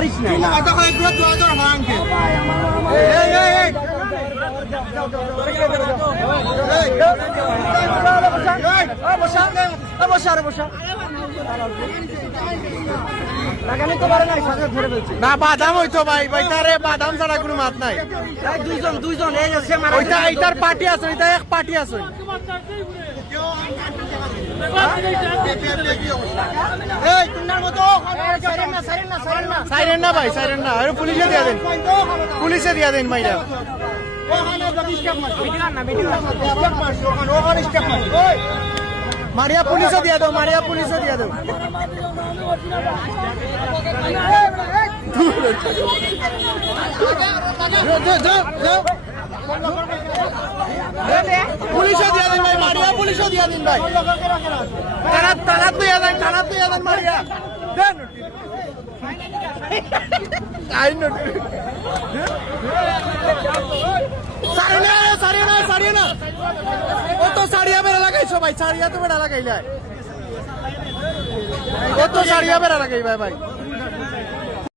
পারিস না না বাদাম হইতো ভাই ভাই তারে বাদাম ছাড়া কোনো মাত নাই দুইজন ওইটা এইটার পার্টি আছে ওইটা এক পার্টি আছে সাইরেন না ভাই সাইরেন না আরে পুলিশে দিয়া দেন মাইরা মারিয়া পুলিশে দিয়া দাও পুলিশে দিয়া দিন ভাই মারিয়া পুলিশে দিয়া দিন ভাই থানাত দিয়া দেন মারিয়া দেন সারিয়া না ও তো সারিয়া বেড়া লাগাইছো ভাই সারিয়া তো বেড়া লাগাইলে ও তো সারিয়া বেড়া লাগাই ভাই